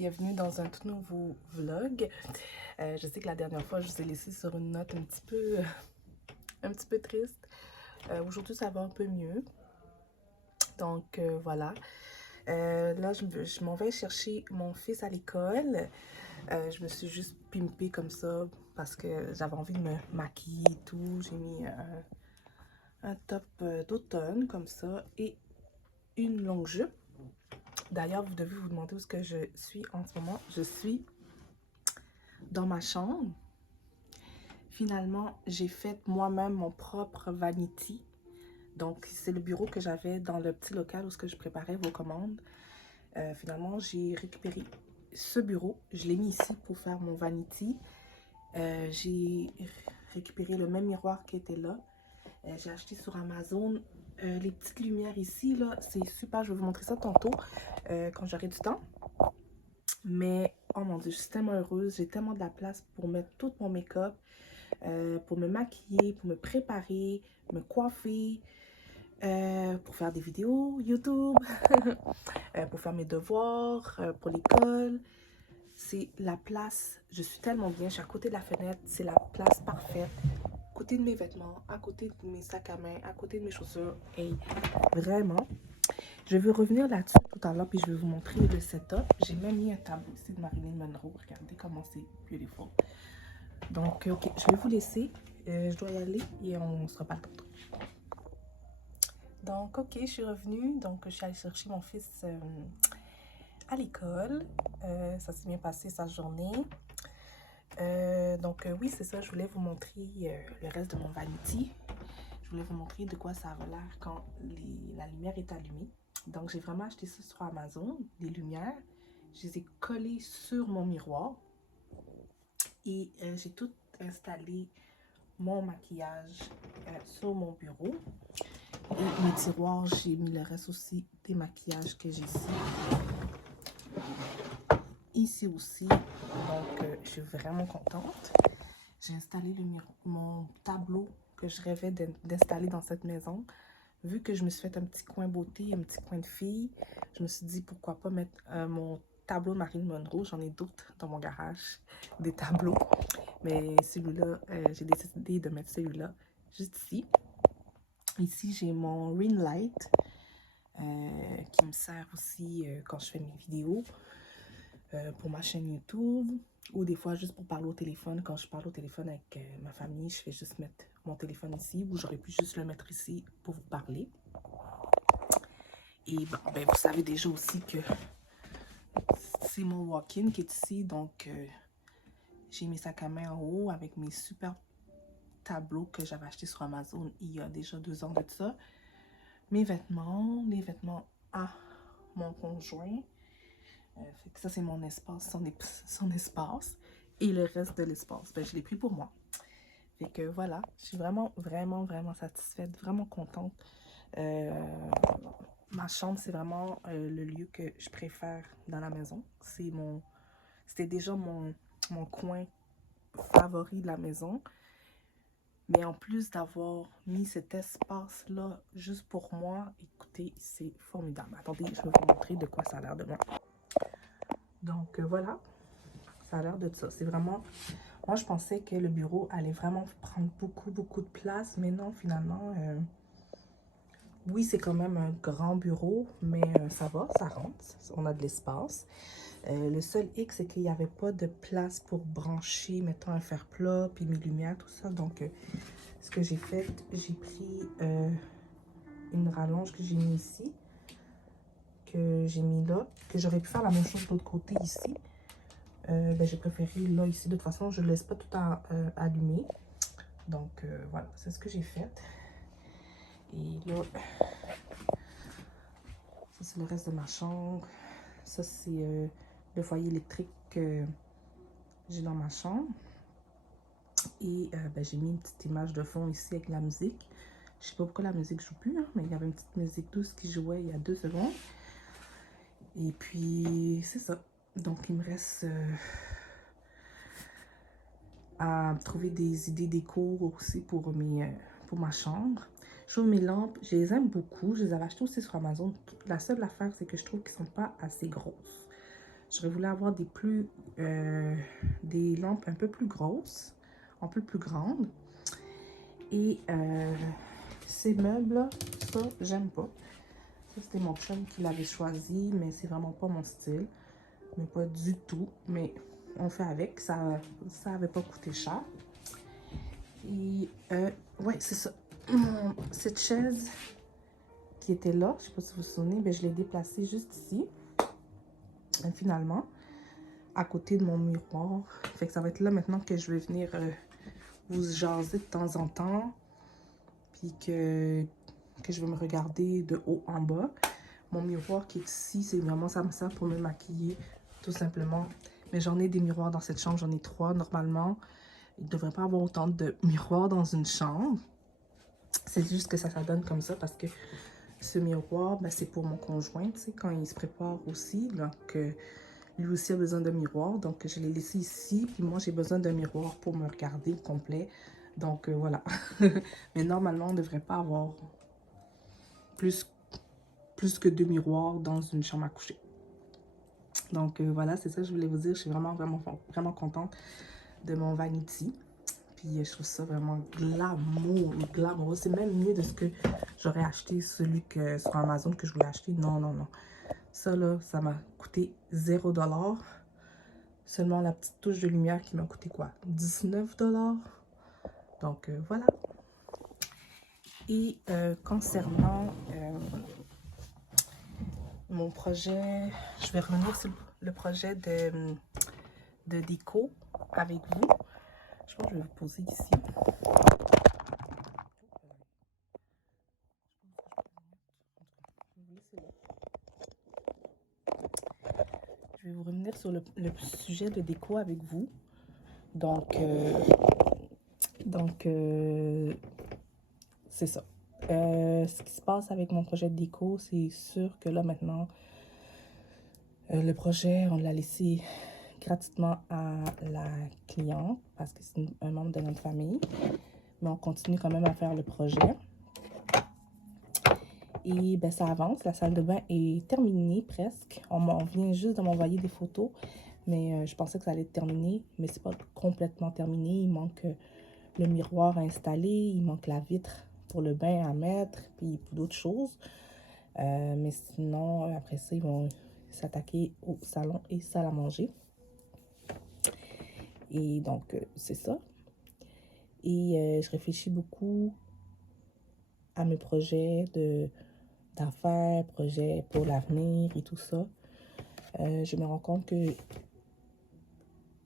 bienvenue dans un tout nouveau vlog. Je sais que la dernière fois, je vous ai laissé sur une note un petit peu triste. Aujourd'hui, ça va un peu mieux. Donc, voilà. Là, je m'en vais chercher mon fils à l'école. Je me suis juste pimpée comme ça parce que j'avais envie de me maquiller et tout. J'ai mis un top d'automne comme ça et une longue jupe. D'ailleurs, vous devez vous demander où est-ce que je suis en ce moment. Je suis dans ma chambre. Finalement, j'ai fait moi-même mon propre vanity. Donc, c'est le bureau que j'avais dans le petit local où je préparais vos commandes. Finalement, j'ai récupéré ce bureau. Je l'ai mis ici pour faire mon vanity. J'ai récupéré le même miroir qui était là. J'ai acheté sur Amazon les petites lumières ici. Là, c'est super. Je vais vous montrer ça tantôt quand j'aurai du temps. Mais, oh mon Dieu, je suis tellement heureuse. J'ai tellement de la place pour mettre tout mon make-up. Pour me maquiller, pour me préparer, me coiffer, pour faire des vidéos YouTube, pour faire mes devoirs, pour l'école. C'est la place, je suis tellement bien, je suis à côté de la fenêtre, c'est la place parfaite. À côté de mes vêtements, à côté de mes sacs à main, à côté de mes chaussures. Et vraiment, je vais revenir là-dessus tout à l'heure, puis je vais vous montrer le setup. J'ai même mis un tableau ici de Marilyn Monroe. Regardez comment c'est beautiful. Donc, ok, je vais vous laisser. Je dois y aller et on se reparle tantôt. Donc, ok, je suis revenue. Donc, je suis allée chercher mon fils à l'école. Ça s'est bien passé sa journée. Donc, oui, c'est ça. Je voulais vous montrer le reste de mon vanity. Je voulais vous montrer de quoi ça a l'air quand la lumière est allumée. Donc, j'ai vraiment acheté ça sur Amazon, les lumières. Je les ai collées sur mon miroir. Et j'ai tout installé mon maquillage sur mon bureau. Et mes tiroirs, j'ai mis le reste aussi des maquillages que j'ai ici. Ici aussi. Donc, je suis vraiment contente. J'ai installé mon tableau que je rêvais d'installer dans cette maison. Vu que je me suis fait un petit coin beauté, un petit coin de fille, je me suis dit pourquoi pas mettre mon tableau Marilyn Monroe. J'en ai d'autres dans mon garage, des tableaux. Mais celui-là, j'ai décidé de mettre celui-là juste ici. Ici, j'ai mon ring light qui me sert aussi quand je fais mes vidéos pour ma chaîne YouTube ou des fois juste pour parler au téléphone. Quand je parle au téléphone avec ma famille, je fais juste mettre mon téléphone ici ou j'aurais pu juste le mettre ici pour vous parler. Et bon, ben, vous savez déjà aussi que c'est mon walk-in qui est ici. Donc, j'ai mes sacs à main en haut avec mes super tableaux que j'avais achetés sur Amazon il y a déjà 2 ans de ça. Mes vêtements, les vêtements à mon conjoint. Fait que ça, c'est mon espace, son espace. Et le reste de l'espace, ben, je l'ai pris pour moi. Fait que voilà, je suis vraiment, vraiment, vraiment satisfaite, vraiment contente. Ma chambre, c'est vraiment le lieu que je préfère dans la maison. C'était déjà mon coin favori de la maison. Mais en plus d'avoir mis cet espace-là juste pour moi, écoutez, c'est formidable. Attendez, je vais vous montrer de quoi ça a l'air de moi. Donc voilà, ça a l'air de ça. C'est vraiment... Moi, je pensais que le bureau allait vraiment prendre beaucoup, beaucoup de place. Mais non, finalement, oui, c'est quand même un grand bureau. Mais ça va, ça rentre. On a de l'espace. Le seul hic, c'est qu'il n'y avait pas de place pour brancher, mettons, un fer plat, puis mes lumières, tout ça. Donc, ce que j'ai fait, j'ai pris une rallonge que j'ai mis ici, que j'ai mis là, que j'aurais pu faire la même chose de l'autre côté ici. Ben, j'ai préféré là, ici. De toute façon, je ne laisse pas tout allumé. Donc, voilà, c'est ce que j'ai fait. Et là, ça, c'est le reste de ma chambre. Ça, c'est le foyer électrique que j'ai dans ma chambre. Et ben, j'ai mis une petite image de fond ici avec la musique. Je sais pas pourquoi la musique joue plus, hein, mais il y avait une petite musique douce qui jouait il y a 2 secondes. Et puis, c'est ça. Donc, il me reste à trouver des idées déco aussi pour ma chambre. Je trouve mes lampes, je les aime beaucoup. Je les avais achetées aussi sur Amazon. La seule affaire, c'est que je trouve qu'elles ne sont pas assez grosses. J'aurais voulu avoir des lampes un peu plus grosses, un peu plus grandes. Et ces meubles-là, ça, j'aime pas. Ça, c'était mon chum qui l'avait choisi, mais c'est vraiment pas mon style. Mais pas du tout. Mais on fait avec. Ça avait pas coûté cher. Et ouais, c'est ça. Cette chaise qui était là, je sais pas si vous vous souvenez, ben, je l'ai déplacée juste ici. Et finalement, à côté de mon miroir. Fait que ça va être là maintenant que je vais venir vous jaser de temps en temps. Puis que je vais me regarder de haut en bas. Mon miroir qui est ici, c'est vraiment, ça me sert pour me maquiller, tout simplement. Mais j'en ai des miroirs dans cette chambre, j'en ai 3 normalement. Il ne devrait pas avoir autant de miroirs dans une chambre. C'est juste que ça donne comme ça parce que ce miroir, ben, c'est pour mon conjoint, tu sais, quand il se prépare aussi. Donc, lui aussi a besoin d'un miroir. Donc, je l'ai laissé ici. Puis moi, j'ai besoin d'un miroir pour me regarder complet. Donc, voilà. Mais normalement, on ne devrait pas avoir plus que 2 miroirs dans une chambre à coucher. Donc, voilà, c'est ça que je voulais vous dire. Je suis vraiment contente de mon vanity. Puis je trouve ça vraiment glamour. C'est même mieux de ce que j'aurais acheté, celui que sur Amazon que je voulais acheter. Non, non, non. Ça, là, ça m'a coûté 0$. Seulement la petite touche de lumière qui m'a coûté quoi? 19$. Donc, voilà. Et concernant mon projet, je vais revenir sur le projet de déco avec vous. Je pense que je vais vous poser ici. Je vais vous revenir sur le sujet de déco avec vous. Donc, c'est ça. Ce qui se passe avec mon projet de déco, c'est sûr que là, maintenant, le projet, on l'a laissé gratuitement à la cliente parce que c'est un membre de notre famille. Mais on continue quand même à faire le projet. Et ben, ça avance. La salle de bain est terminée presque. On vient juste de m'envoyer des photos. Mais je pensais que ça allait être terminé. Mais c'est pas complètement terminé. Il manque le miroir à installer. Il manque la vitre pour le bain à mettre. Puis d'autres choses. Mais sinon, après ça, ils vont s'attaquer au salon et salle à manger. Et donc, c'est ça. Et je réfléchis beaucoup à mes projets d'affaires, projets pour l'avenir et tout ça. Je me rends compte que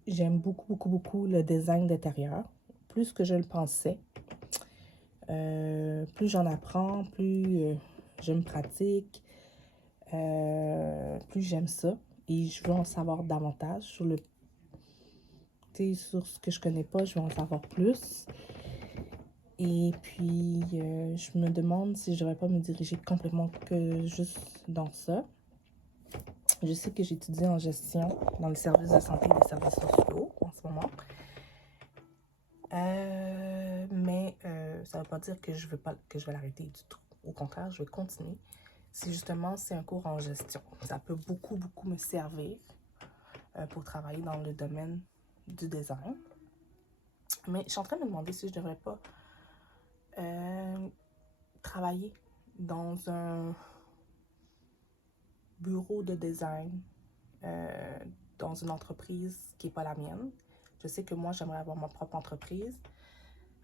j'aime beaucoup le design d'intérieur, plus que je le pensais. Plus j'en apprends, plus je me pratique, plus j'aime ça. Et je veux en savoir davantage sur sur ce que je connais pas, je veux en savoir plus. Et puis, je me demande si je devrais pas me diriger complètement que juste dans ça. Je sais que j'étudie en gestion dans le service de santé et des services sociaux en ce moment. Mais ça ne veut pas dire que je vais l'arrêter du tout. Au contraire, je vais continuer. C'est un cours en gestion. Ça peut beaucoup me servir pour travailler dans le domaine du design. Mais je suis en train de me demander si je ne devrais pas travailler dans un bureau de design, dans une entreprise qui n'est pas la mienne. Je sais que moi, j'aimerais avoir ma propre entreprise,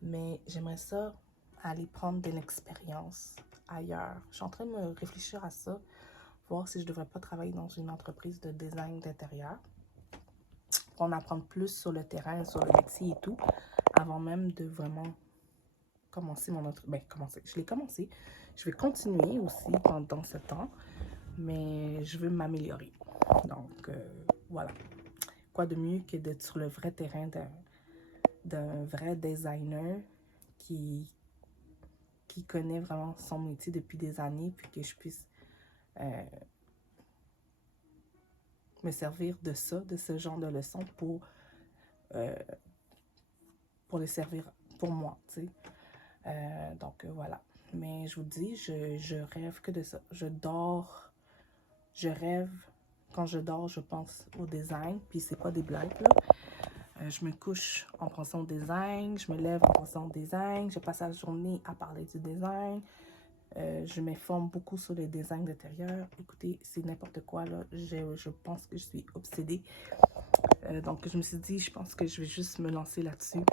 mais j'aimerais ça aller prendre de l'expérience ailleurs. Je suis en train de me réfléchir à ça, voir si je ne devrais pas travailler dans une entreprise de design d'intérieur, pour en apprendre plus sur le terrain, sur le métier et tout, avant même de vraiment commencer mon entreprise. Ben, je l'ai commencé. Je vais continuer aussi pendant ce temps, mais je veux m'améliorer. Donc, voilà. Quoi de mieux que d'être sur le vrai terrain d'un vrai designer qui connaît vraiment son métier depuis des années, puis que je puisse me servir de ça, de ce genre de leçons pour les servir pour moi, tu sais. Donc, voilà. Mais je vous dis, je rêve que de ça. Je rêve quand je dors, je pense au design. Puis c'est pas des blagues, là. Je me couche en pensant au design. Je me lève en pensant au design. Je passe la journée à parler du design. Je m'informe beaucoup sur le design d'intérieur. Écoutez, c'est n'importe quoi, là. Je pense que je suis obsédée. Donc, je me suis dit, je pense que je vais juste me lancer là-dessus.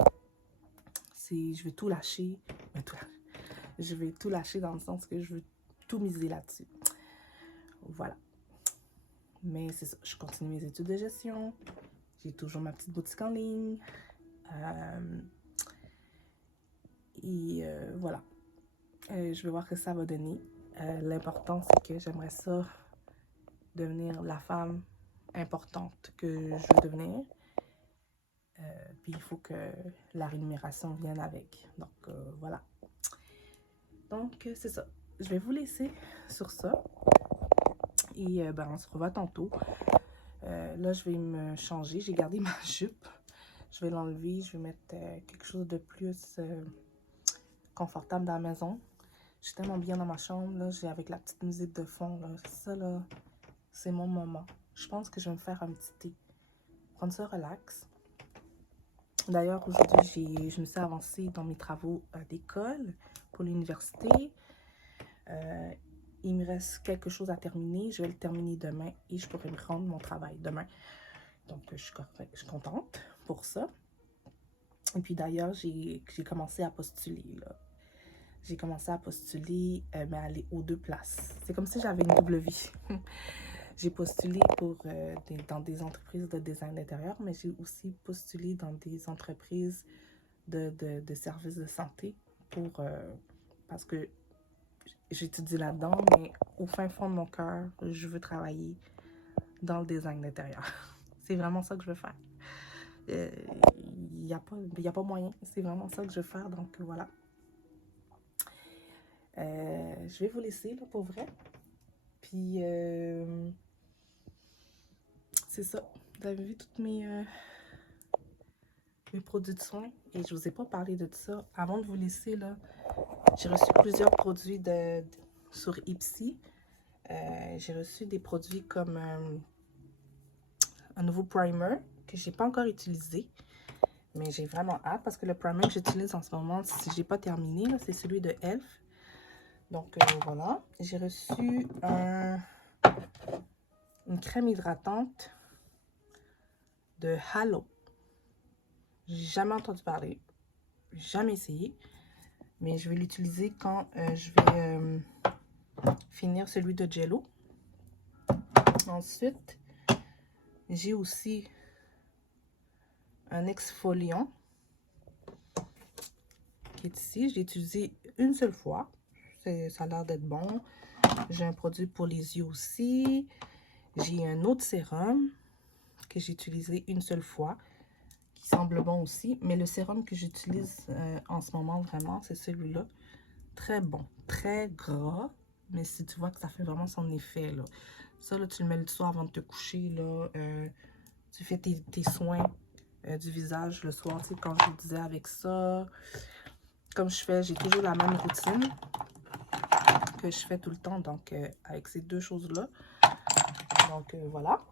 Je vais tout lâcher. Je vais tout lâcher dans le sens que je veux tout miser là-dessus. Voilà. Mais c'est ça, je continue mes études de gestion. J'ai toujours ma petite boutique en ligne. Voilà. Je vais voir ce que ça va donner. L'important, c'est que j'aimerais ça devenir la femme importante que je veux devenir. Puis il faut que la rémunération vienne avec. Donc, voilà. Donc, c'est ça. Je vais vous laisser sur ça. Et on se revoit tantôt. Là, je vais me changer. J'ai gardé ma jupe. Je vais l'enlever. Je vais mettre quelque chose de plus confortable dans la maison. Je suis tellement bien dans ma chambre. Là, avec la petite musique de fond. Là. Ça, là, c'est mon moment. Je pense que je vais me faire un petit thé. Prendre ça relax. D'ailleurs, aujourd'hui, je me suis avancée dans mes travaux d'école pour l'université. Il me reste quelque chose à terminer. Je vais le terminer demain et je pourrai me rendre mon travail demain. Donc, je suis contente pour ça. Et puis d'ailleurs, j'ai commencé à postuler. J'ai commencé à postuler, mais aller aux 2 places. C'est comme si j'avais une double vie. J'ai postulé dans des entreprises de design d'intérieur, mais j'ai aussi postulé dans des entreprises de services de santé parce que j'étudie là-dedans, mais au fin fond de mon cœur, je veux travailler dans le design d'intérieur. C'est vraiment ça que je veux faire. Il n'y a pas moyen. C'est vraiment ça que je veux faire, donc voilà. Je vais vous laisser, là, pour vrai. Puis, c'est ça. Vous avez vu toutes mes produits de soins. Et je vous ai pas parlé de ça. Avant de vous laisser, là, j'ai reçu plusieurs produits sur Ipsy. J'ai reçu des produits comme un nouveau primer que j'ai pas encore utilisé. Mais j'ai vraiment hâte parce que le primer que j'utilise en ce moment, si j'ai pas terminé, c'est celui de Elf. Donc, voilà. J'ai reçu une crème hydratante de Halo. J'ai jamais entendu parler. Jamais essayé. Mais je vais l'utiliser quand je vais finir celui de Jello. Ensuite, j'ai aussi un exfoliant qui est ici. Je l'ai utilisé une seule fois. Ça a l'air d'être bon. J'ai un produit pour les yeux aussi. J'ai un autre sérum que j'ai utilisé une seule fois, qui semble bon aussi. Mais le sérum que j'utilise en ce moment, vraiment, c'est celui-là. Très bon, très gras. Mais si tu vois que ça fait vraiment son effet, là. Ça, là, tu le mets le soir avant de te coucher, là. Tu fais tes soins du visage le soir, tu sais, quand je vous disais avec ça. Comme j'ai toujours la même routine que je fais tout le temps, donc avec ces deux choses-là. Donc, voilà.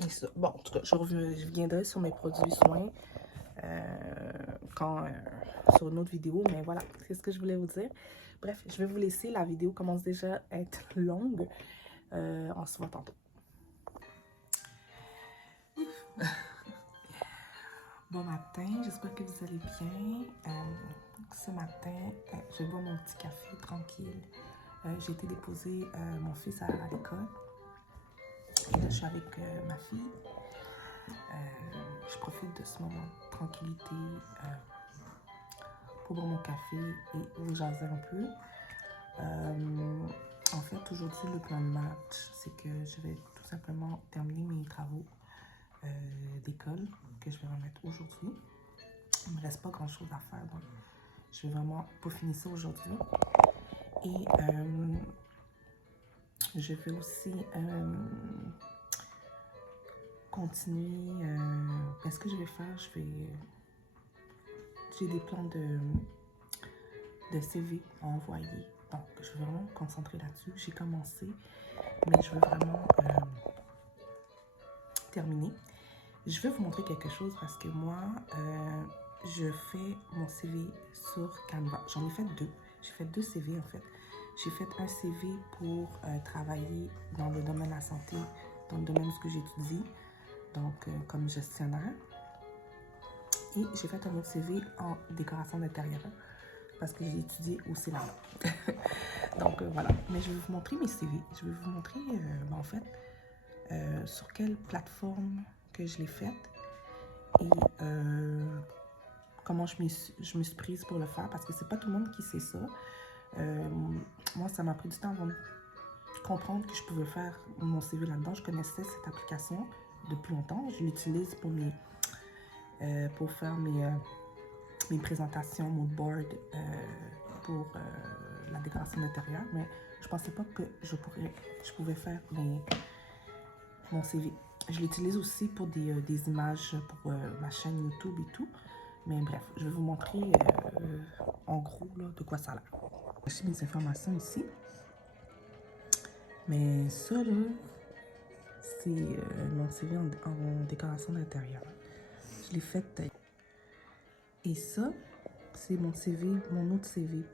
Et ça, bon, en tout cas, je reviendrai sur mes produits soins sur une autre vidéo, mais voilà, c'est ce que je voulais vous dire. Bref, je vais vous laisser. La vidéo commence déjà à être longue. On se voit tantôt. Bon matin, j'espère que vous allez bien. Ce matin, je bois mon petit café tranquille. J'ai été déposer mon fils à l'école. Et là, je suis avec ma fille. Je profite de ce moment de tranquillité pour boire mon café et vous jaser un peu. En fait, aujourd'hui, le plan de match, c'est que je vais tout simplement terminer mes travaux d'école que je vais remettre aujourd'hui. Il ne me reste pas grand chose à faire, donc je vais vraiment peaufiner ça aujourd'hui. Et je vais aussi continuer. Ce que je vais faire, j'ai des plans de CV à envoyer. Donc, je veux vraiment me concentrer là-dessus. J'ai commencé, mais je veux vraiment terminer. Je veux vous montrer quelque chose parce que moi, je fais mon CV sur Canva. J'en ai fait deux. J'ai fait 2 CV en fait. J'ai fait un CV pour travailler dans le domaine de la santé, dans le domaine de ce que j'étudie, donc comme gestionnaire. Et j'ai fait un autre CV en décoration d'intérieur parce que j'ai étudié au Céline. Donc voilà. Mais je vais vous montrer mes CV. Je vais vous montrer en fait sur quelle plateforme que je l'ai faite et comment je me suis prise pour le faire parce que c'est pas tout le monde qui sait ça. Moi, ça m'a pris du temps avant de comprendre que je pouvais faire mon CV là-dedans. Je connaissais cette application depuis longtemps. Je l'utilise pour faire mes présentations, mon board pour la décoration d'intérieur. Mais je pensais pas que je pouvais faire mon CV. Je l'utilise aussi pour des images pour ma chaîne YouTube et tout. Mais bref, je vais vous montrer en gros là, de quoi ça a l'air. J'ai mes informations ici. Mais ça, là, c'est mon CV en décoration d'intérieur. Je l'ai fait. Et ça, c'est mon CV, mon autre CV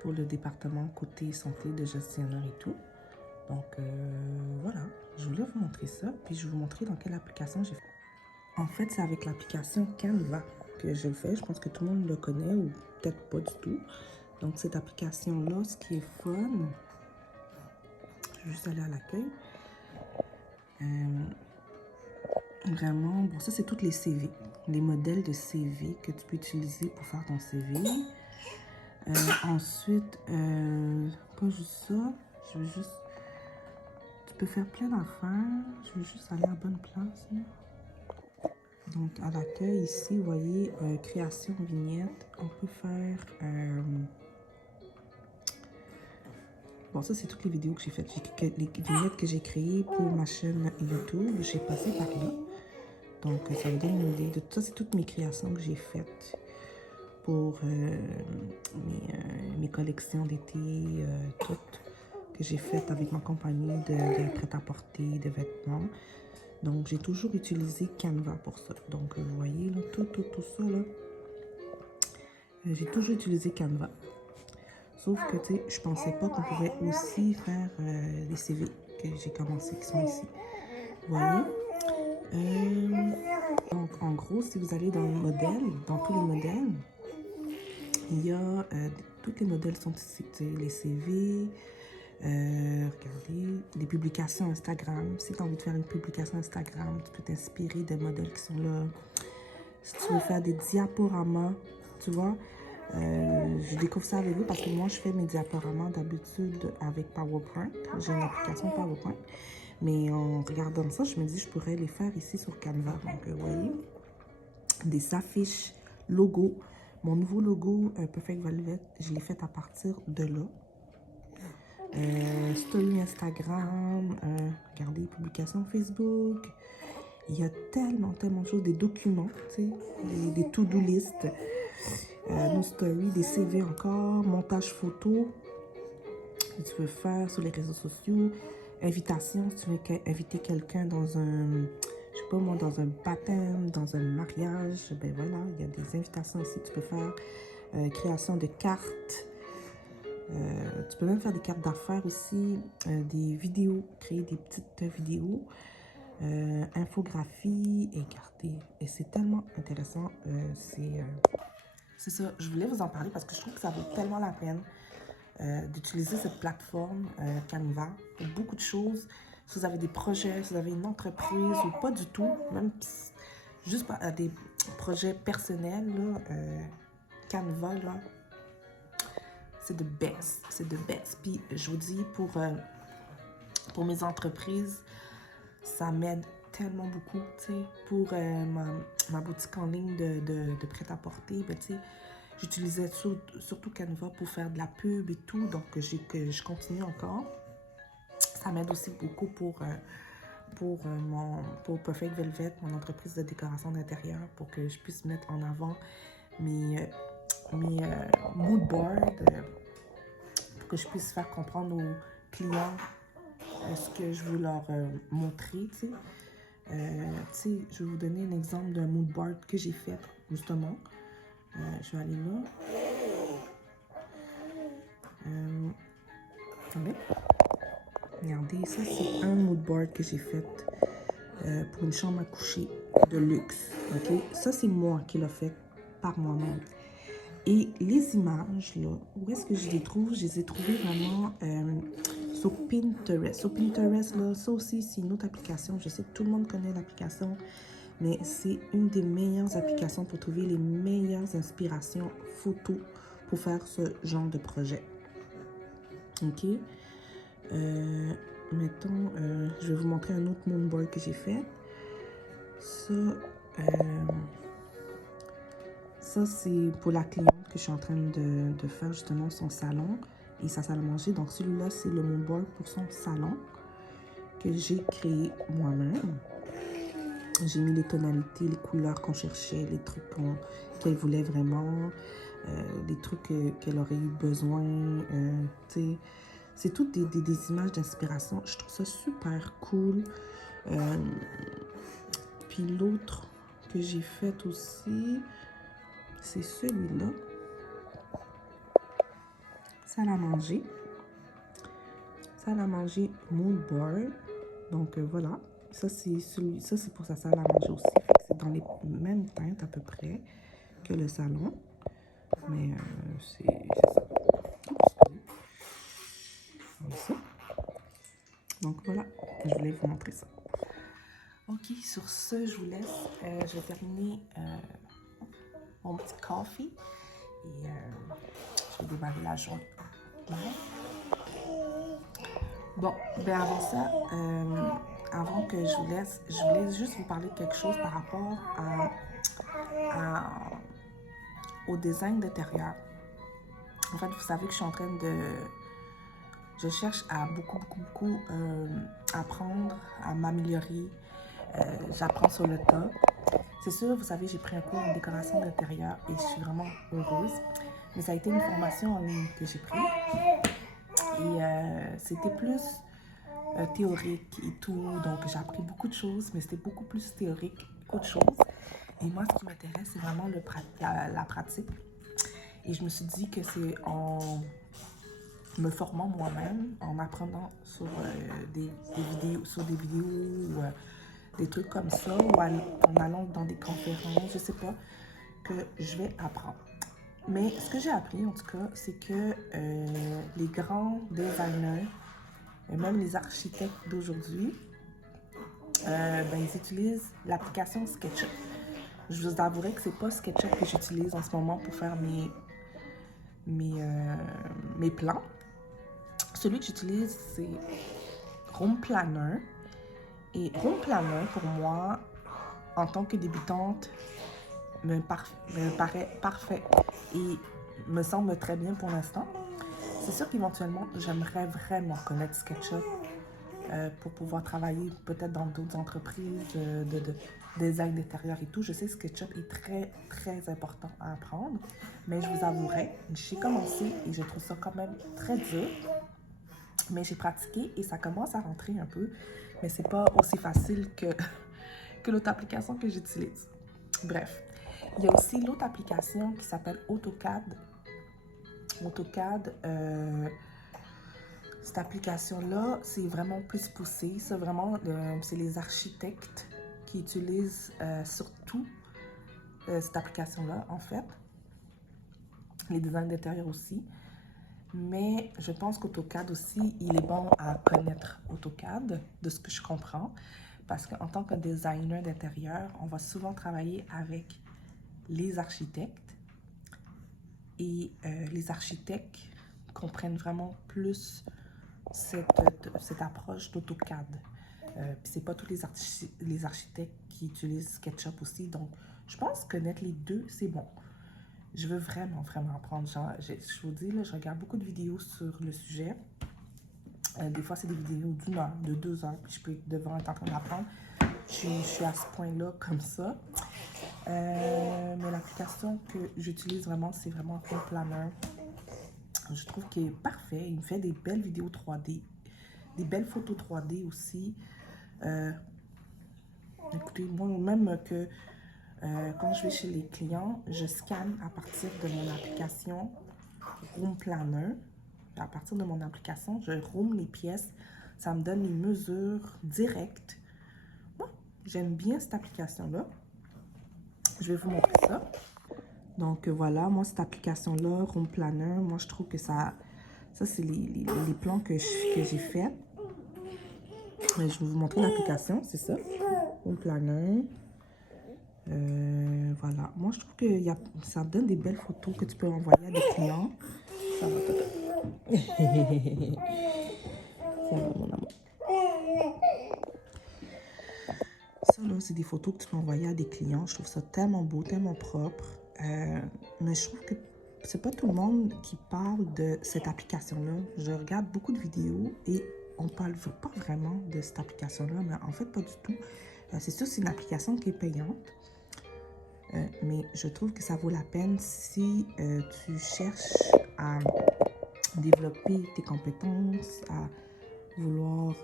pour le département côté santé de gestionnaire et tout. Donc, voilà. Je voulais vous montrer ça. Puis, je vais vous montrer dans quelle application j'ai fait. En fait, c'est avec l'application Canva que je le fais. Je pense que tout le monde le connaît ou peut-être pas du tout. Donc, cette application-là, ce qui est fun, je vais juste aller à l'accueil. Vraiment, bon, ça, c'est tous les CV. Les modèles de CV que tu peux utiliser pour faire ton CV. Ensuite, pas juste ça. Je veux juste... Tu peux faire plein d'affaires. Je veux juste aller à la bonne place. Là. Donc, à l'accueil, ici, vous voyez, création vignette. On peut faire... Bon, ça, c'est toutes les vidéos que j'ai faites. Les vignettes que j'ai créées pour ma chaîne YouTube. J'ai passé par là. Donc, ça vous donne une idée de tout ça. C'est toutes mes créations que j'ai faites pour mes collections d'été, toutes, que j'ai faites avec ma compagnie de prêt-à-porter, de vêtements. Donc, j'ai toujours utilisé Canva pour ça. Donc, vous voyez, là, tout ça, là, j'ai toujours utilisé Canva. Sauf que, tu sais, je pensais pas qu'on pouvait aussi faire les CV que j'ai commencé, qui sont ici. Vous voyez? Donc, en gros, si vous allez dans le modèle, dans tous les modèles, il y a, tous les modèles sont ici, les CV, regardez, les publications Instagram. Si tu as envie de faire une publication Instagram, tu peux t'inspirer des modèles qui sont là. Si tu veux faire des diaporamas, tu vois, je découvre ça avec vous parce que moi, je fais mes diaporamas d'habitude avec PowerPoint. J'ai une application PowerPoint. Mais en regardant ça, je me dis, je pourrais les faire ici sur Canva. Donc, vous voyez, des affiches, logos. Mon nouveau logo, Perfect Velvet, je l'ai fait à partir de là. Story Instagram, regardez, publications Facebook. Il y a tellement de choses, des documents, tu sais, des to-do list, nos stories, des CV encore, montage photo que tu veux faire sur les réseaux sociaux, invitation, si tu veux inviter quelqu'un dans un, je sais pas moi, dans un baptême, dans un mariage, ben voilà, il y a des invitations ici que tu peux faire, création de cartes. Tu peux même faire des cartes d'affaires aussi, des vidéos, créer des petites vidéos, infographie, et regardez, et c'est tellement intéressant, c'est ça, je voulais vous en parler parce que je trouve que ça vaut tellement la peine d'utiliser cette plateforme Canva pour beaucoup de choses. Si vous avez des projets, si vous avez une entreprise ou pas du tout, même juste des projets personnels, là, Canva, là, c'est the best. C'est the best. Puis je vous dis, pour mes entreprises, ça m'aide tellement beaucoup, tu sais, pour ma boutique en ligne de prêt-à-porter, ben, tu sais, j'utilisais surtout Canva pour faire de la pub et tout, donc que je continue encore. Ça m'aide aussi beaucoup pour Perfect Velvet, mon entreprise de décoration d'intérieur, pour que je puisse mettre en avant mes mood boards pour que je puisse faire comprendre aux clients ce que je veux leur montrer, tu sais. Je vais vous donner un exemple d'un mood board que j'ai fait, justement. Je vais aller là. Attendez. Regardez, ça c'est un mood board que j'ai fait pour une chambre à coucher de luxe. Ok, ça c'est moi qui l'ai fait par moi-même. Et les images là, où est-ce que je les trouve? Je les ai trouvées vraiment sur Pinterest. Sur Pinterest là, ça aussi c'est une autre application. Je sais que tout le monde connaît l'application, mais c'est une des meilleures applications pour trouver les meilleures inspirations photos pour faire ce genre de projet. Ok. Mettons, je vais vous montrer un autre mood board que j'ai fait. Ça c'est pour la cliente que je suis en train de faire justement son salon et sa salle à manger. Donc celui-là, c'est le mood board pour son salon que j'ai créé moi-même. J'ai mis les tonalités, les couleurs qu'on cherchait, les trucs qu'elle voulait vraiment, les trucs qu'elle aurait eu besoin, tu sais. C'est toutes des images d'inspiration. Je trouve ça super cool. Puis l'autre que j'ai fait aussi, c'est celui-là. Salle à manger. Salle à manger mood board. Donc voilà. Ça c'est pour sa salle à manger aussi. C'est dans les mêmes teintes à peu près que le salon. Mais c'est ça. Ça. Donc voilà, je voulais vous montrer ça. Ok, sur ce, je vous laisse. Je vais terminer mon petit coffee et je vais démarrer la journée. Bon, ben avant ça, avant que je vous laisse, je voulais juste vous parler de quelque chose par rapport au design d'intérieur. En fait, vous savez que je suis en train de... Je cherche à beaucoup apprendre, à m'améliorer. J'apprends sur le tas. C'est sûr, vous savez, j'ai pris un cours en décoration d'intérieur et je suis vraiment heureuse. Mais ça a été une formation en ligne que j'ai pris. Et c'était plus théorique et tout. Donc, j'ai appris beaucoup de choses, mais c'était beaucoup plus théorique qu'autre chose. Et moi, ce qui m'intéresse, c'est vraiment la pratique. Et je me suis dit que c'est en me formant moi-même, en apprenant sur des vidéos ou des trucs comme ça, ou en allant dans des conférences, je sais pas, que je vais apprendre. Mais ce que j'ai appris, en tout cas, c'est que les grands designers, et même les architectes d'aujourd'hui, ils utilisent l'application SketchUp. Je vous avouerai que c'est pas SketchUp que j'utilise en ce moment pour faire mes plans. Celui que j'utilise, c'est Room Planner. Et Room Planner, pour moi, en tant que débutante, me paraît parfait et me semble très bien pour l'instant. C'est sûr qu'éventuellement, j'aimerais vraiment connaître SketchUp pour pouvoir travailler peut-être dans d'autres entreprises de design d'intérieur et tout. Je sais que SketchUp est très important à apprendre, mais je vous avouerai, j'ai commencé et je trouve ça quand même très dur. Mais j'ai pratiqué et ça commence à rentrer un peu, mais c'est pas aussi facile que l'autre application que j'utilise. Bref, il y a aussi l'autre application qui s'appelle AutoCAD. AutoCAD, cette application-là, c'est vraiment plus poussé. C'est vraiment, c'est les architectes qui utilisent surtout cette application-là, en fait. Les designers d'intérieur aussi. Mais je pense qu'AutoCAD aussi, il est bon à connaître AutoCAD, de ce que je comprends. Parce qu'en tant que designer d'intérieur, on va souvent travailler avec les architectes. Et les architectes comprennent vraiment plus cette approche d'AutoCAD. Puis c'est pas tous les architectes qui utilisent SketchUp aussi. Donc, je pense que connaître les deux, c'est bon. Je veux vraiment apprendre. Genre, je vous dis, là, je regarde beaucoup de vidéos sur le sujet. Des fois, c'est des vidéos d'1 heure, de 2 heures, puis je peux devant être en train d'apprendre. Je suis à ce point-là comme ça. Mais la plupart l'application que j'utilise vraiment, c'est vraiment Home Planner. Je trouve qu'il est parfait. Il me fait des belles vidéos 3D, des belles photos 3D aussi. Écoutez, moi-même que quand je vais chez les clients, je scanne à partir de mon application Home Planner. À partir de mon application, je roule les pièces. Ça me donne les mesures directes. Bon, j'aime bien cette application-là. Je vais vous montrer ça. Donc voilà, moi cette application-là, Home Planner, moi je trouve que ça c'est les plans que j'ai faits. Je vais vous montrer l'application, c'est ça. Home Planner. Voilà, moi je trouve que ça donne des belles photos que tu peux envoyer à des clients. Ça va, ça va, mon amour. Ça là, c'est des photos que tu peux envoyer à des clients. Je trouve ça tellement beau, tellement propre. Mais je trouve que c'est pas tout le monde qui parle de cette application-là. Je regarde beaucoup de vidéos et on parle pas vraiment de cette application-là, mais en fait, pas du tout. C'est sûr, c'est une application qui est payante, mais je trouve que ça vaut la peine si tu cherches à développer tes compétences, à vouloir,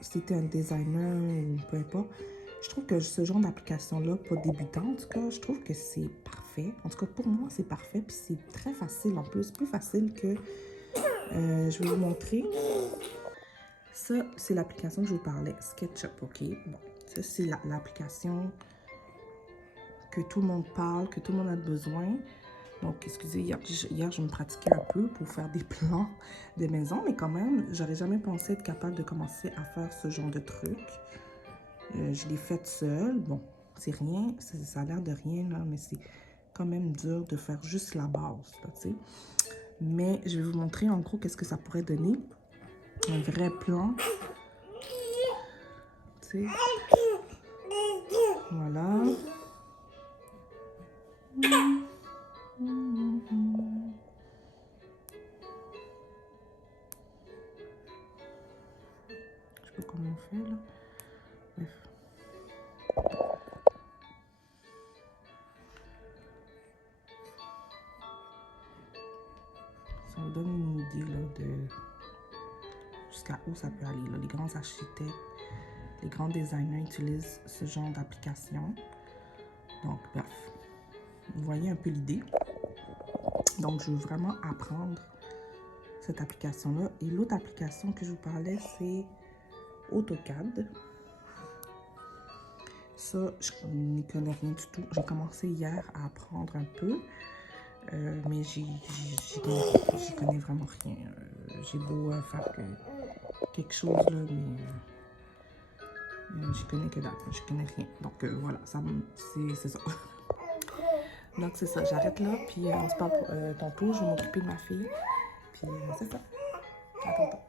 si tu es un designer ou peu importe. Je trouve que ce genre d'application-là, pas débutant en tout cas, je trouve que c'est parfait. En tout cas, pour moi, c'est parfait. Puis c'est très facile en plus, plus facile que... je vais vous montrer. Ça, c'est l'application que je vous parlais, SketchUp, OK? Bon, ça, c'est l'application que tout le monde parle, que tout le monde a besoin. Donc, excusez, hier, je me pratiquais un peu pour faire des plans de maison, mais quand même, j'aurais jamais pensé être capable de commencer à faire ce genre de truc. Je l'ai faite seule. Bon, c'est rien, ça a l'air de rien, là, mais c'est quand même dur de faire juste la base, là, tu sais. Mais je vais vous montrer en gros qu'est-ce que ça pourrait donner. Un vrai plan. Tu sais. Voilà. Je sais pas comment on fait, là. Bref. Ça me donne une idée, là, de jusqu'à où ça peut aller, là. Les grands architectes, les grands designers utilisent ce genre d'application. Donc, bref. Vous voyez un peu l'idée. Donc, je veux vraiment apprendre cette application-là. Et l'autre application que je vous parlais, c'est AutoCAD. Ça, je n'y connais rien du tout. J'ai commencé hier à apprendre un peu, mais j'y connais vraiment rien. J'ai beau faire quelque chose, là, mais j'y connais que dalle. Je connais rien. Donc, voilà, c'est ça. Donc, c'est ça. J'arrête là, puis on se parle tantôt. Je vais m'occuper de ma fille. Puis, c'est ça. À tantôt.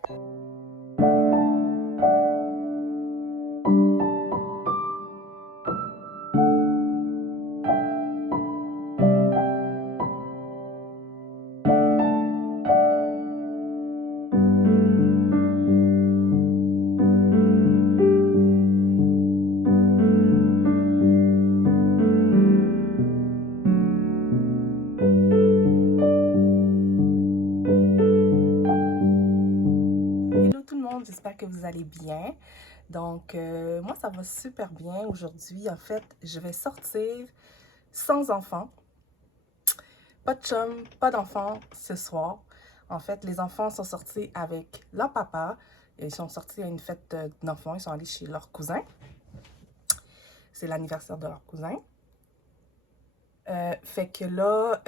J'espère que vous allez bien. Donc, moi, ça va super bien aujourd'hui. En fait, je vais sortir sans enfants. Pas de chum, pas d'enfants ce soir. En fait, les enfants sont sortis avec leur papa. Ils sont sortis à une fête d'enfants. Ils sont allés chez leur cousin. C'est l'anniversaire de leur cousin. Fait que là,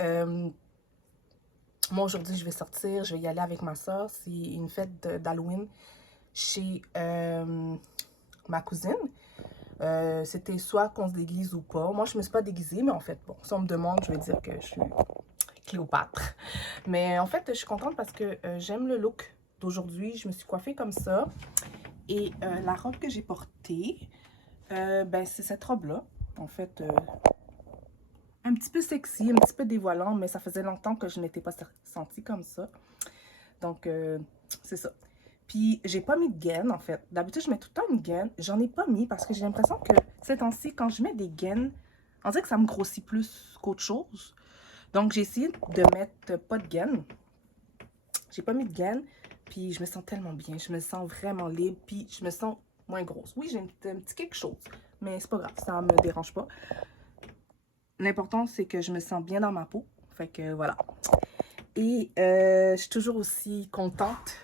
moi, aujourd'hui, je vais sortir. Je vais y aller avec ma soeur. C'est une fête d'Halloween chez ma cousine. C'était soit qu'on se déguise ou pas. Moi, je me suis pas déguisée, mais en fait, bon, si on me demande, je vais dire que je suis Cléopâtre. Mais en fait, je suis contente parce que j'aime le look d'aujourd'hui. Je me suis coiffée comme ça. Et la robe que j'ai portée, ben, c'est cette robe-là. En fait, un petit peu sexy, un petit peu dévoilant, mais ça faisait longtemps que je n'étais pas sentie comme ça. Donc, c'est ça. Puis, j'ai pas mis de gaine, en fait. D'habitude, je mets tout le temps une gaine. J'en ai pas mis parce que j'ai l'impression que ces temps-ci, quand je mets des gaines On dirait que ça me grossit plus qu'autre chose. Donc, j'ai essayé de mettre pas de gaine. J'ai pas mis de gaine. Puis, je me sens tellement bien. Je me sens vraiment libre. Puis, je me sens moins grosse. Oui, j'ai un petit quelque chose. Mais c'est pas grave. Ça me dérange pas. L'important, c'est que je me sens bien dans ma peau. Fait que, voilà. Et je suis toujours aussi contente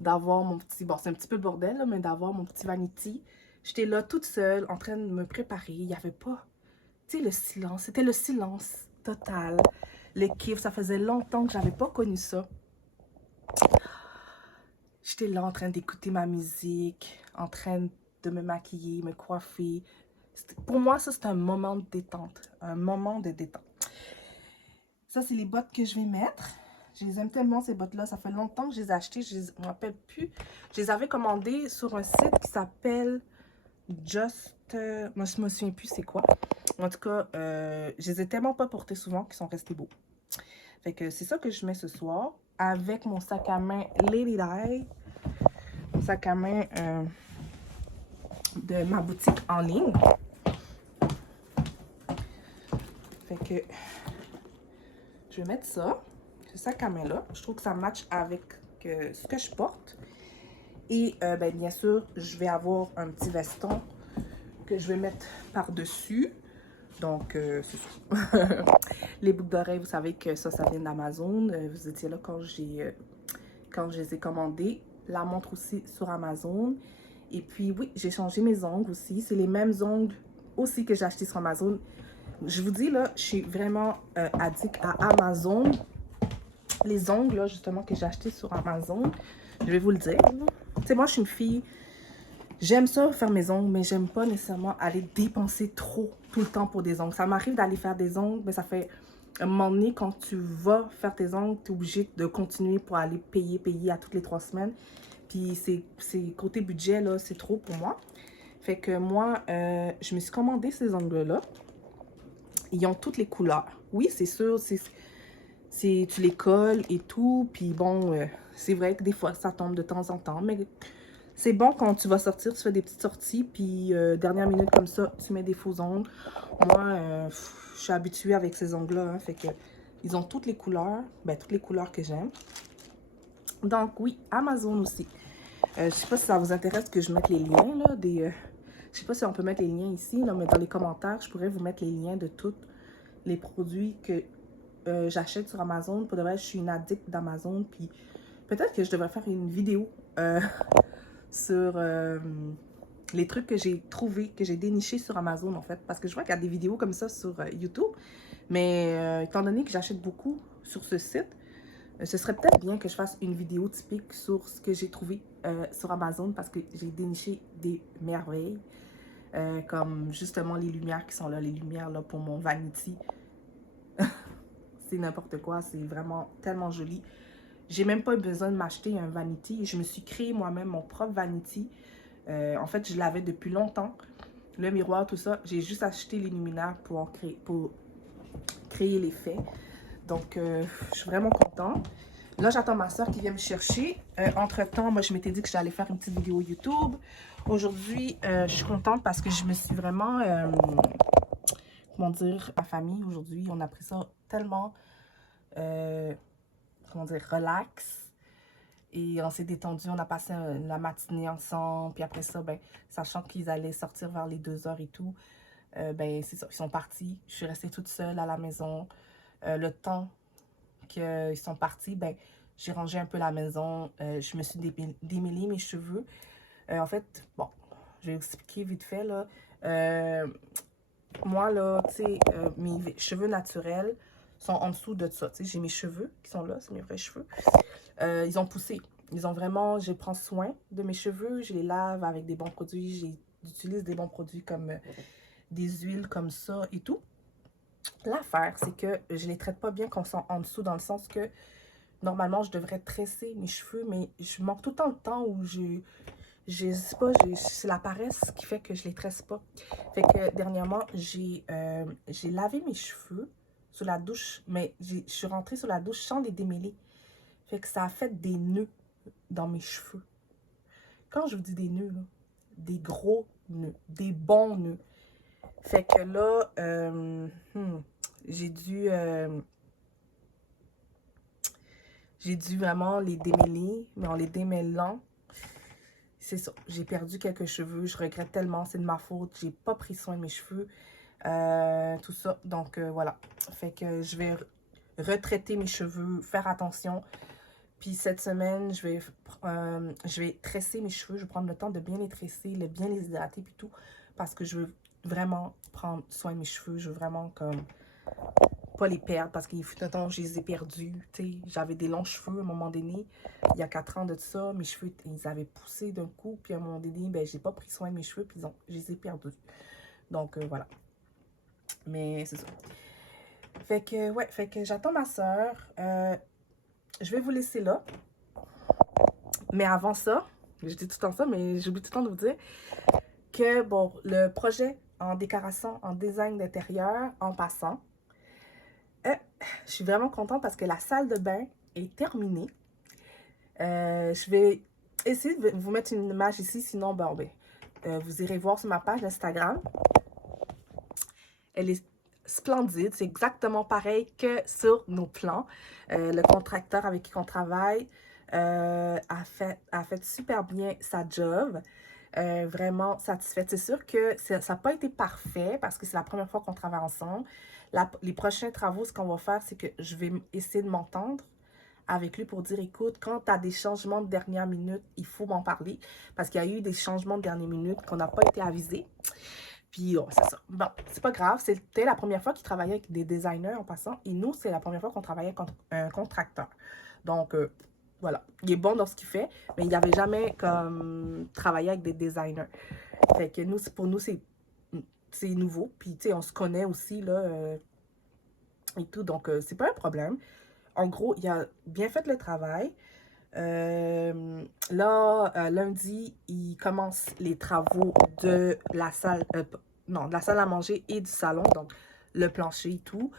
d'avoir mon petit... Bon, c'est un petit peu le bordel, là, mais d'avoir mon petit vanity. J'étais là toute seule, en train de me préparer. Il n'y avait pas... Tu sais, le silence. C'était le silence total. Le kiff, ça faisait longtemps que j'avais pas connu ça. J'étais là en train d'écouter ma musique, en train de me maquiller, me coiffer. Pour moi, ça, c'est un moment de détente. Un moment de détente. Ça, c'est les bottes que je vais mettre. Je les aime tellement, ces bottes-là. Ça fait longtemps que je les ai achetées. Je ne me rappelle plus. Je les avais commandées sur un site qui s'appelle Just... moi, je me souviens plus c'est quoi. En tout cas, je les ai tellement pas portés souvent qu'ils sont restés beaux. Fait que c'est ça que je mets ce soir. Avec mon sac à main Lady Di. Mon sac à main de ma boutique en ligne. Fait que je vais mettre ça. Ce sac à main là. Je trouve que ça match avec ce que je porte. Et ben, bien sûr, je vais avoir un petit veston que je vais mettre par-dessus. Donc, c'est ça. Les boucles d'oreilles, vous savez que ça vient d'Amazon. Vous étiez là quand je les ai commandées. La montre aussi sur Amazon. Et puis, oui, j'ai changé mes ongles aussi. C'est les mêmes ongles aussi que j'ai acheté sur Amazon. Je vous dis, là, je suis vraiment addict à Amazon. Les ongles, là, justement, que j'ai acheté sur Amazon, je vais vous le dire. Tu sais, moi, je suis une fille... J'aime ça faire mes ongles, mais j'aime pas nécessairement aller dépenser trop tout le temps pour des ongles. Ça m'arrive d'aller faire des ongles, mais ça fait un moment donné, quand tu vas faire tes ongles, tu es obligé de continuer pour aller payer à toutes les 3 semaines. Puis c'est côté budget, là, c'est trop pour moi. Fait que moi, je me suis commandé ces ongles-là. Ils ont toutes les couleurs. Oui, c'est sûr, tu les colles et tout. Puis bon, c'est vrai que des fois, ça tombe de temps en temps, mais... C'est bon quand tu vas sortir, tu fais des petites sorties, puis dernière minute comme ça, tu mets des faux ongles. Moi, je suis habituée avec ces ongles-là, hein, fait que ils ont toutes les couleurs, ben toutes les couleurs que j'aime. Donc oui, Amazon aussi. Je sais pas si ça vous intéresse que je mette les liens, là, je sais pas si on peut mettre les liens ici, là, mais dans les commentaires, je pourrais vous mettre les liens de tous les produits que j'achète sur Amazon. Pour de vrai, je suis une addict d'Amazon, puis peut-être que je devrais faire une vidéo sur les trucs que j'ai trouvés, que j'ai dénichés sur Amazon, en fait. Parce que je vois qu'il y a des vidéos comme ça sur YouTube. Mais étant donné que j'achète beaucoup sur ce site, ce serait peut-être bien que je fasse une vidéo typique sur ce que j'ai trouvé sur Amazon. Parce que j'ai déniché des merveilles. Comme justement les lumières qui sont là, les lumières là pour mon vanity. C'est n'importe quoi, c'est vraiment tellement joli. J'ai même pas eu besoin de m'acheter un vanity. Je me suis créé moi-même mon propre vanity. En fait, je l'avais depuis longtemps. Le miroir, tout ça. J'ai juste acheté les luminaires pour créer l'effet. Donc, je suis vraiment contente. Là, j'attends ma soeur qui vient me chercher. Entre-temps, moi, je m'étais dit que j'allais faire une petite vidéo YouTube. Aujourd'hui, je suis contente parce que je me suis vraiment... comment dire, ma famille, aujourd'hui, on a pris ça tellement... comment dire, relax. Et on s'est détendu, on a passé la matinée ensemble. Puis après ça, ben, sachant qu'ils allaient sortir vers les 2h et tout, ben, c'est ça, ils sont partis. Je suis restée toute seule à la maison. Le temps qu'ils sont partis, ben, j'ai rangé un peu la maison. Je me suis démêlé mes cheveux. En fait, bon, je vais vous expliquer vite fait, là. Moi, là, tu sais, mes cheveux naturels sont en dessous de ça. Tu sais, j'ai mes cheveux qui sont là, c'est mes vrais cheveux. Ils ont poussé. Ils ont vraiment, je prends soin de mes cheveux, je les lave avec des bons produits, j'utilise des bons produits comme des huiles comme ça et tout. L'affaire, c'est que je les traite pas bien quand ils sont en dessous, dans le sens que normalement, je devrais tresser mes cheveux, mais je manque tout le temps où je sais pas, c'est la paresse qui fait que je les tresse pas. Fait que dernièrement, j'ai lavé mes cheveux sous la douche, mais je suis rentrée sous la douche sans les démêler. Fait que ça a fait des nœuds dans mes cheveux. Quand je vous dis des nœuds, là, des gros nœuds, des bons nœuds. Fait que là, j'ai dû vraiment les démêler, mais en les démêlant, c'est ça. J'ai perdu quelques cheveux. Je regrette tellement. C'est de ma faute. J'ai pas pris soin de mes cheveux. Tout ça. Donc, voilà. Fait que je vais retraiter mes cheveux, faire attention. Puis cette semaine, je vais tresser mes cheveux. Je vais prendre le temps de bien les tresser, de bien les hydrater puis tout. Parce que je veux vraiment prendre soin de mes cheveux. Je veux vraiment comme pas les perdre parce qu'il fut un temps où je les ai perdus. J'avais des longs cheveux à un moment donné. Il y a 4 ans de ça, mes cheveux, ils avaient poussé d'un coup. Puis à un moment donné, ben, j'ai pas pris soin de mes cheveux. Puis je les ai perdus. Donc, voilà. Mais c'est ça. Fait que, ouais, fait que j'attends ma soeur. Je vais vous laisser là. Mais avant ça, je dis tout le temps ça, mais j'oublie tout le temps de vous dire que, bon, le projet en décoration, en design d'intérieur, en passant, je suis vraiment contente parce que la salle de bain est terminée. Je vais essayer de vous mettre une image ici, sinon, vous irez voir sur ma page Instagram. Elle est splendide, c'est exactement pareil que sur nos plans. Le contracteur avec qui on travaille a fait super bien sa job. Vraiment satisfaite. C'est sûr que ça n'a pas été parfait parce que c'est la première fois qu'on travaille ensemble. Les prochains travaux, ce qu'on va faire, c'est que je vais essayer de m'entendre avec lui pour dire, écoute, quand tu as des changements de dernière minute, il faut m'en parler parce qu'il y a eu des changements de dernière minute qu'on n'a pas été avisés. Puis, oh, c'est ça. Bon, c'est pas grave. C'était la première fois qu'il travaillait avec des designers en passant. Et nous, c'est la première fois qu'on travaillait avec un contracteur. Donc, voilà. Il est bon dans ce qu'il fait, mais il n'avait jamais comme travaillé avec des designers. Fait que nous, pour nous, c'est nouveau. Puis, tu sais, on se connaît aussi, là, et tout. Donc, c'est pas un problème. En gros, il a bien fait le travail. Lundi, il commence les travaux de la salle, de la salle à manger et du salon, donc le plancher et tout.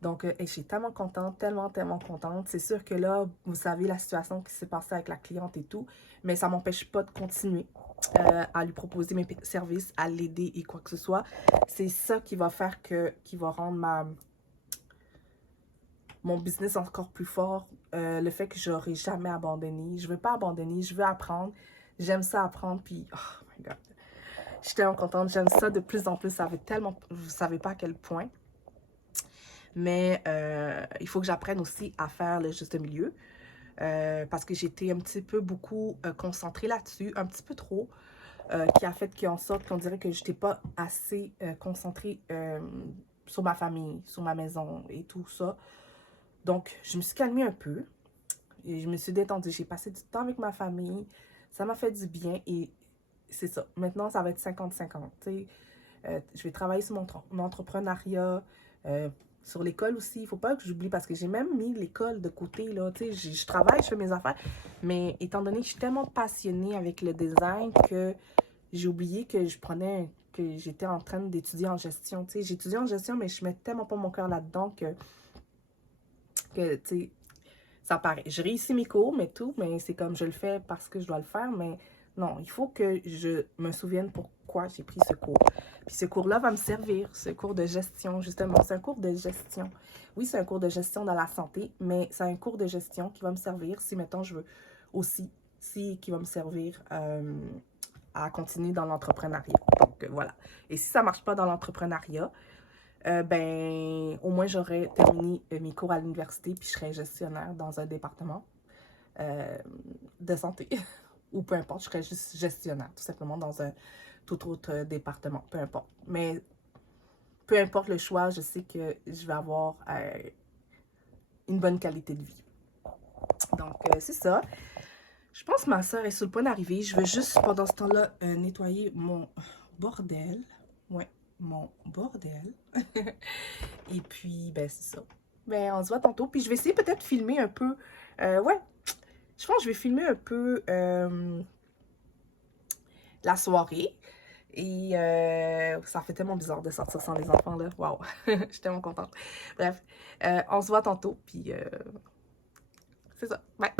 Donc, je suis tellement contente, tellement contente. C'est sûr que là, vous savez la situation qui s'est passée avec la cliente et tout, mais ça ne m'empêche pas de continuer à lui proposer mes services, à l'aider et quoi que ce soit. C'est ça qui va faire qui va rendre mon business encore plus fort, le fait que j'aurai jamais abandonné. Je veux pas abandonner, je veux apprendre. J'aime ça apprendre, puis oh my God. Je suis tellement contente, j'aime ça de plus en plus. Vous savez pas à quel point. Mais il faut que j'apprenne aussi à faire le juste milieu. Parce que j'étais un petit peu beaucoup concentrée là-dessus, un petit peu trop, qui a fait qu'en sorte qu'on dirait que je n'étais pas assez concentrée sur ma famille, sur ma maison et tout ça. Donc, je me suis calmée un peu et je me suis détendue. J'ai passé du temps avec ma famille. Ça m'a fait du bien et c'est ça. Maintenant, ça va être 50-50. Je vais travailler sur mon entrepreneuriat, sur l'école aussi. Il ne faut pas que j'oublie parce que j'ai même mis l'école de côté. Là, je travaille, je fais mes affaires. Mais étant donné que je suis tellement passionnée avec le design que j'ai oublié que que j'étais en train d'étudier en gestion. J'étudie en gestion, mais je ne mets tellement pas mon cœur là-dedans que tu sais, ça paraît. Je réussis mes cours, mais c'est comme je le fais parce que je dois le faire, mais non, il faut que je me souvienne pourquoi j'ai pris ce cours. Puis ce cours-là va me servir, ce cours de gestion, justement. C'est un cours de gestion. Oui, c'est un cours de gestion dans la santé, mais c'est un cours de gestion qui va me servir si, mettons, je veux aussi, qui va me servir à continuer dans l'entrepreneuriat. Donc, voilà. Et si ça ne marche pas dans l'entrepreneuriat, au moins j'aurais terminé mes cours à l'université puis je serais gestionnaire dans un département de santé ou peu importe, je serais juste gestionnaire tout simplement dans un tout autre département, peu importe. Mais peu importe le choix, je sais que je vais avoir une bonne qualité de vie. Donc c'est ça. Je pense que ma soeur est sur le point d'arriver. Je veux juste pendant ce temps-là nettoyer mon bordel. Ouais. Mon bordel. Et puis, c'est ça. On se voit tantôt. Puis, je vais essayer peut-être de filmer un peu. Ouais, je pense que je vais filmer un peu la soirée. Et ça fait tellement bizarre de sortir sans les enfants, là. Waouh, je suis tellement contente. Bref, on se voit tantôt. Puis, c'est ça. Bye.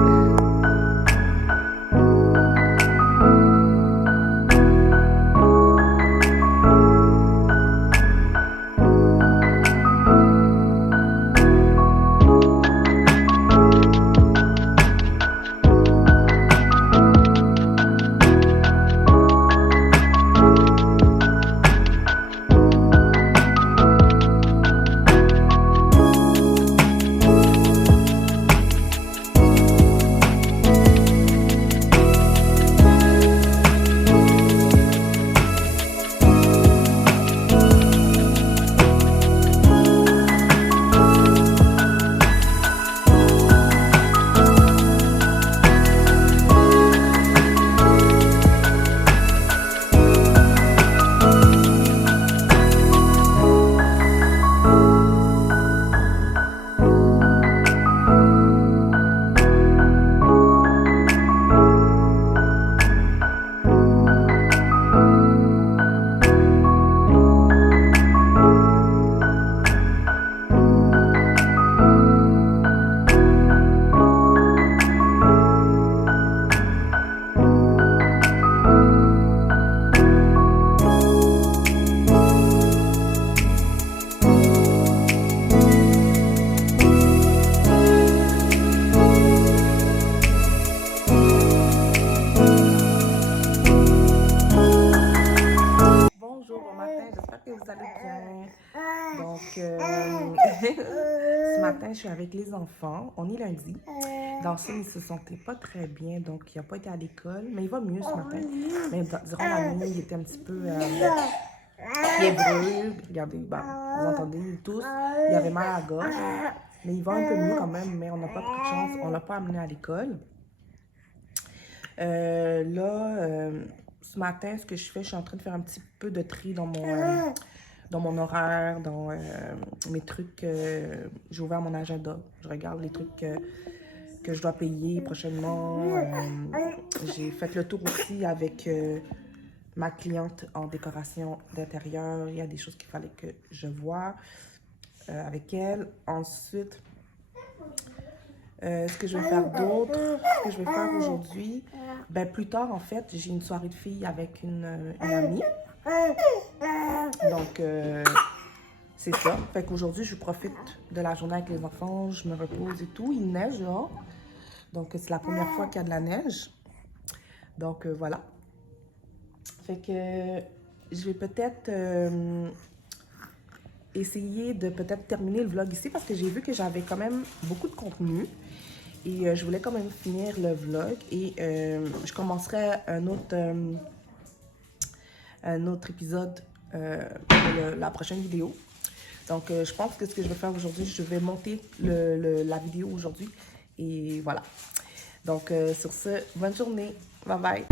Donc, ce matin, je suis avec les enfants. On est lundi. Dawson, il ne se sentait pas très bien, donc il n'a pas été à l'école. Mais il va mieux ce matin. Mais durant la nuit, il était un petit peu fiévreux. Regardez, vous entendez tous. Il avait mal à la gorge. Mais il va un peu mieux quand même, mais on n'a pas pris de chance. On ne l'a pas amené à l'école. Ce matin, ce que je fais, je suis en train de faire un petit peu de tri dans mon horaire, dans mes trucs. J'ai ouvert mon agenda. Je regarde les trucs que je dois payer prochainement. J'ai fait le tour aussi avec ma cliente en décoration d'intérieur. Il y a des choses qu'il fallait que je voie avec elle. Ensuite, ce que je vais faire d'autre, ce que je vais faire aujourd'hui, ben plus tard en fait, j'ai une soirée de filles avec une amie. Donc, c'est ça. Fait qu'aujourd'hui, je profite de la journée avec les enfants, je me repose et tout. Il neige dehors. Donc, c'est la première fois qu'il y a de la neige. Donc, voilà. Fait que je vais peut-être essayer de peut-être terminer le vlog ici parce que j'ai vu que j'avais quand même beaucoup de contenu. Et je voulais quand même finir le vlog et je commencerai un autre épisode pour la prochaine vidéo. Donc, je pense que ce que je vais faire aujourd'hui, je vais monter la vidéo aujourd'hui. Et voilà. Donc, sur ce, bonne journée. Bye bye.